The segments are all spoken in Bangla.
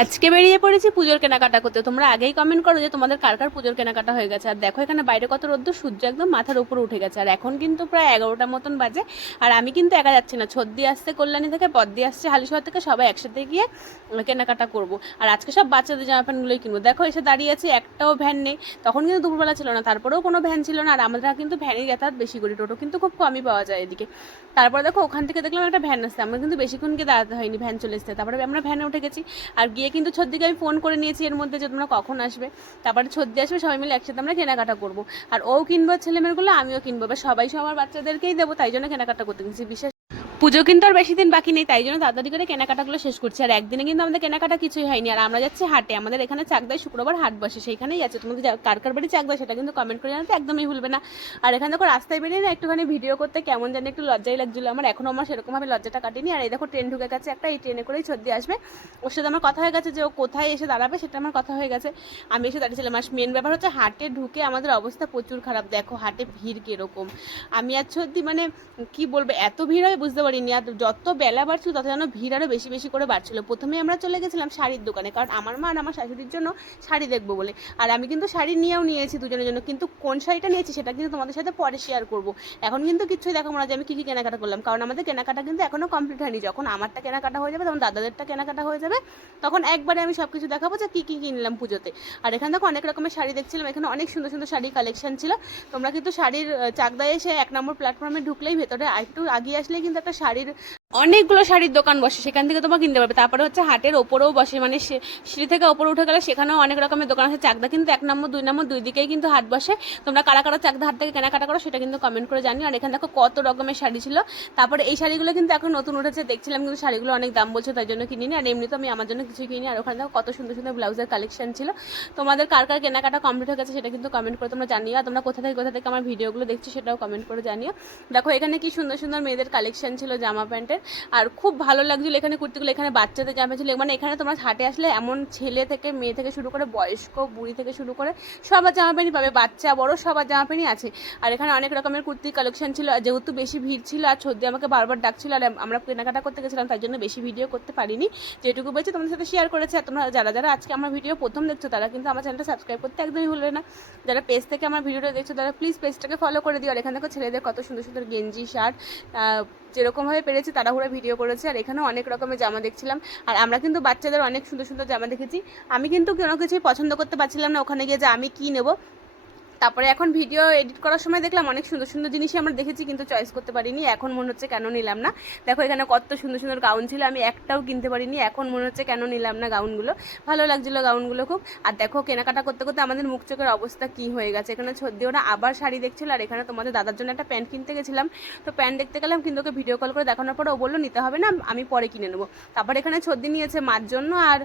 আজকে বেরিয়ে পড়েছি পুজোর কেনাকাটা করতে। তোমরা আগেই কমেন্ট করো যে তোমাদের কার কার পুজোর কেনাকাটা হয়ে গেছে। আর দেখো এখানে বাইরে কত রোদ্দুর, সূর্য একদম মাথার উপরে উঠে গেছে। আর এখন কিন্তু প্রায় 11টা মতন বাজে। আর আমি কিন্তু একা যাচ্ছি না, ছদ্দি আসছে কল্যাণী থেকে, পদ্দি আসছে হালিশহর থেকে, সবাই একসাথে গিয়ে কেনাকাটা করব। আর আজকে সব বাচ্চাদের জামা প্যান্টগুলোই কিনবো। দেখো এসে দাঁড়িয়ে আছে, একটাও ভ্যান নেই। তখন কিন্তু দুপুরবেলা ছিল না, তারপরেও কোনো ভ্যান ছিল না। আর আমরা কিন্তু ভ্যানই যাতায়াত বেশি করি, টোটো কিন্তু খুব কমই পাওয়া যায় এদিকে। তারপরে দেখো ওখান থেকে দেখলাম একটা ভ্যান আসছে, আমরা কিন্তু বেশিক্ষণ গিয়ে দাঁড়াতে হয়নি, ভ্যান চলে এসছে। তারপরে আমরা ভ্যানে উঠে গেছি। আর গিয়ে কিন্তু ছদ্দিকে আমি ফোন করে নিয়েছি এর মধ্যে যে তোমরা কখন আসবে। তারপরে ছদ্দি আসবে, সবাই মিলে একসাথে আমরা কেনাকাটা করবো। আর ও কিনবো ছেলেমেয়েগুলো, আমিও কিনবো, এবার সবাই সবার বাচ্চাদেরকেই দেবো, তাই জন্য কেনাকাটা করতে গেছি। বিশেষ পুজো কিন্তু আর বেশি দিন বাকি নেই, তাই জন্য তাড়াতাড়ি করে কেনাকাটাগুলো শেষ করছি। আর একদিনে কিন্তু আমাদের কেনাকাটা কিছুই হয়নি। আর আমরা যাচ্ছি হাটে, আমাদের এখানে চাকদায় শুক্রবার হাট বসে, সেইখানেই যাচ্ছে। তোমাদের কার কার বাড়ি চাকদা সেটা কিন্তু কমেন্ট করে জানাতে একদমই ভুলবে না। আর এখানে দেখো রাস্তায় বেরিয়ে না একটুখানি ভিডিও করতে কেমন জানি একটু লজ্জাই লাগছিল আমার, এখনো আমার সেরকমভাবে লজ্জাটা কাটেনি। আর এই দেখো ট্রেন ঢুকে গেছে একটা, এই ট্রেনে করেই ছদ্দি আসবে। ওর সাথে আমার কথা হয়ে গেছে যে ও কোথায় এসে দাঁড়াবে, সেটা আমার কথা হয়ে গেছে। আমি এসে দাঁড়িয়েছিলাম। আর মেন ব্যাপার হচ্ছে হাটে ঢুকে আমাদের অবস্থা প্রচুর খারাপ। দেখো হাটে ভিড় কীরকম, আমি আর ছদ্দি মানে কি বলবো, এত ভিড় হয় বুঝতে পারিনি। আর যত বেলা বাড়ছিল তত যেন ভিড় আরও বেশি বেশি করে বাড়ছিল। প্রথমে আমরা চলে গেছিলাম শাড়ির দোকানে, কারণ আমার মা আর আমার শাশুড়ির জন্য শাড়ি দেখবো বলে। আর আমি কিন্তু শাড়ি নিয়েও নিয়েছি দুজনের জন্য, কিন্তু কোন শাড়িটা নিয়েছি সেটা কিন্তু তোমাদের সাথে পরে শেয়ার করবো। এখন কিন্তু কিছুই দেখাবো না যে আমি কী কী কেনাকাটা করলাম, কারণ আমাদের কেনাকাটা কিন্তু এখনও কমপ্লিট হয়নি। যখন আমারটা কেনাকাটা হয়ে যাবে, তখন দাদাদেরটা কেনাকাটা হয়ে যাবে, তখন একবারে আমি সব কিছু দেখাবো যে কী কী কিনলাম পুজোতে। আর এখানে দেখো অনেক রকমের শাড়ি দেখছিলাম, এখানে অনেক সুন্দর সুন্দর শাড়ি কালেকশন ছিল। তোমরা কিন্তু শাড়ির চাকদায় এসে 1 নম্বর প্ল্যাটফর্মে ঢুকলেই ভেতরে একটু আগিয়ে আসলেই কিন্তু একটা শাড়ির অনেকগুলো শাড়ির দোকান বসে, সেখান থেকে তোমরা কিনতে পারবে। তারপরে হচ্ছে হাটের ওপরেও বসে, মানে সিঁড়ি থেকে ওপরে উঠে গেলে সেখানেও অনেক রকমের দোকান আছে। চাকদা কিন্তু 1 নম্বর 2 নম্বর দুই দিকেই কিন্তু হাট বসে। তোমরা কারা কারা চাকদা হাট থেকে কেনাকাটা করো সেটা কিন্তু কমেন্ট করে জানিও। আর এখানে দেখো কত রকমের শাড়ি ছিল। তারপরে এই শাড়িগুলো কিন্তু এখন নতুন উঠেছে দেখছিলাম, কিন্তু শাড়িগুলো অনেক দাম বলছে, তাই জন্য কিনিনি। আর এমনি তো আমি আমার জন্য কিছুই কিনি। আর ওখানে দেখো কত সুন্দর সুন্দর ব্লাউজের কালেকশন ছিল। তোমাদের কার কার কেনাকাটা কমপ্লিট হয়ে গেছে সেটা কিন্তু কমেন্ট করে তোমরা জানিও। আর তোমরা কোথা থেকে আমার ভিডিওগুলো দেখছো সেটাও কমেন্ট করে জানিও। দেখো এখানে কি সুন্দর সুন্দর মেয়েদের কালেকশন ছিল জামা প্যান্টের, আর খুব ভালো লাগছিল এখানে কুর্তিগুলো। এখানে বাচ্চাদের জামা ছিল, মানে এখানে তোমরা হাটে আসলে এমন ছেলে থেকে মেয়ে থেকে শুরু করে বয়স্ক বুড়ি থেকে শুরু করে সবার জামা প্যান্টই পাবে, বাচ্চা বড় সবার জামা প্যান্টই আছে। আর এখানে অনেক রকমের কুর্তির কালেকশন ছিল। আর যেহেতু বেশি ভিড় ছিল আর ছদ্দি আমাকে বারবার ডাকছিল, আর আমরা কেনাকাটা করতে গেছিলাম, তার জন্য বেশি ভিডিও করতে পারিনি। যেটুকু বলছি তোমাদের সাথে শেয়ার করেছি। আর তোমরা যারা যারা আজকে আমার ভিডিও প্রথম দেখছো তারা কিন্তু আমার চ্যানেলটা সাবস্ক্রাইব করতে একদমই ভুলবে না। যারা পেজ থেকে আমার ভিডিওটা দেখছো তারা প্লিজ পেজটাকে ফলো করে দিও। আর এখানে দেখো ছেলেদের কত সুন্দর সুন্দর গেঞ্জি শার্ট, যেরকমভাবে পেরেছি তাড়াহুড়ো ভিডিও করেছে। আর এখানেও অনেক রকমের জামা দেখছিলাম। আর আমরা কিন্তু বাচ্চাদের অনেক সুন্দর সুন্দর জামা দেখেছি। আমি কিন্তু কোনো কিছুই পছন্দ করতে পারছিলাম না ওখানে গিয়ে যে আমি কী নেবো। তারপরে এখন ভিডিও এডিট করার সময় দেখলাম অনেক সুন্দর সুন্দর জিনিসই আমরা দেখেছি, কিন্তু চয়েস করতে পারিনি। এখন মনে হচ্ছে কেন নিলাম না। দেখো এখানে কত সুন্দর সুন্দর গাউন ছিল, আমি একটাও কিনতে পারিনি। এখন মনে হচ্ছে কেন নিলাম না গাউনগুলো, ভালো লাগছিলো গাউনগুলো খুব। আর দেখো কেনাকাটা করতে করতে আমাদের মুখ চোখের অবস্থা কী হয়ে গেছে। এখানে ছদ্দি ওরা আবার শাড়ি দেখছিল। আর এখানে তোমাদের দাদার জন্য একটা প্যান্ট কিনতে গেছিলাম, তো প্যান্ট দেখতে গেলাম, কিন্তু ওকে ভিডিও কল করে দেখানোর পরে ও বললো নিতে হবে না, আমি পরে কিনে নেবো। তারপর এখানে ছদ্দি নিয়েছে মার জন্য আর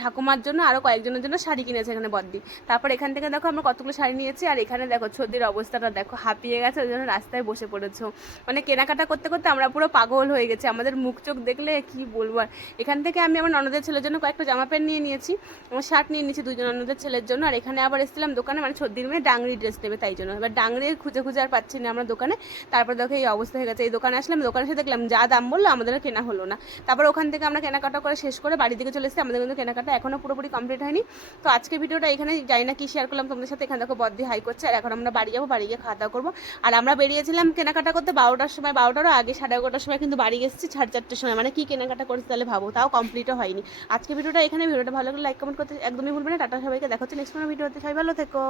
ঠাকুমার জন্য, আরও কয়েকজনের জন্য শাড়ি কিনেছে এখানে বদ্দি। তারপর এখান থেকে দেখো আমরা কতগুলো শাড়ি নিয়েছি। আর এখানে দেখো ছদ্দির অবস্থাটা দেখো, হাঁপিয়ে গেছে, ওই জন্য রাস্তায় বসে পড়েছো। মানে কেনাকাটা করতে করতে আমরা পুরো পাগল হয়ে গেছি, আমাদের মুখ চোখ দেখলে কি বলবো। আর এখান থেকে আমি আমার ননদের ছেলের জন্য কয়েকটা জামা প্যান্ট নিয়ে নিয়েছি, আমার শার্ট নিয়ে নিয়েছি দুজন ননদের ছেলের জন্য। আর এখানে আবার এসেছিলাম দোকানে, মানে ছদ্দির মেয়ে ডাংরি ড্রেস নেবে, তাই জন্য এবার ডাংরি খুঁজে খুঁজে আর পাচ্ছি না আমরা দোকানে। তারপর দেখো এই অবস্থা হয়ে গেছে। এই দোকানে আসলাম, দোকানে এসে দেখলাম যা দাম বললো আমাদের কেনা হলো না। তারপর ওখান থেকে আমরা কেনাকাটা করে শেষ করে বাড়ির দিকে চলে এসেছি। আমাদের কিন্তু কেনাকাটা এখনও পুরোপুরি কমপ্লিট হয়নি। তো আজকে ভিডিওটা এখানে জানি না কি শেয়ার করলাম তোমাদের সাথে। এখানে দেখো বদ্দি হাই করছে। আর এখন আমরা বাড়ি যাবো, বাড়ি গিয়ে খাওয়া দাওয়া করবো। আর আমরা বেরিয়েছিলাম কেনাকাটা করতে 12টার সময়, 12টারও আগে 11:30টার সময় কিন্তু বাড়ি এসেছি 4:30টার সময়। মানে কি কেনাকাটা করেছি তাহলে ভাবো, তাও কমপ্লিটও হয়নি। আজকে ভিডিওটা এখানে, ভিডিওটা ভালো লাগলে লাইক কমেন্ট করতে একদমই ভুলবে না। টাটা সবাইকে, দেখা হচ্ছে নেক্সট কোনো ভিডিওতে। সবাই ভালো থেকো।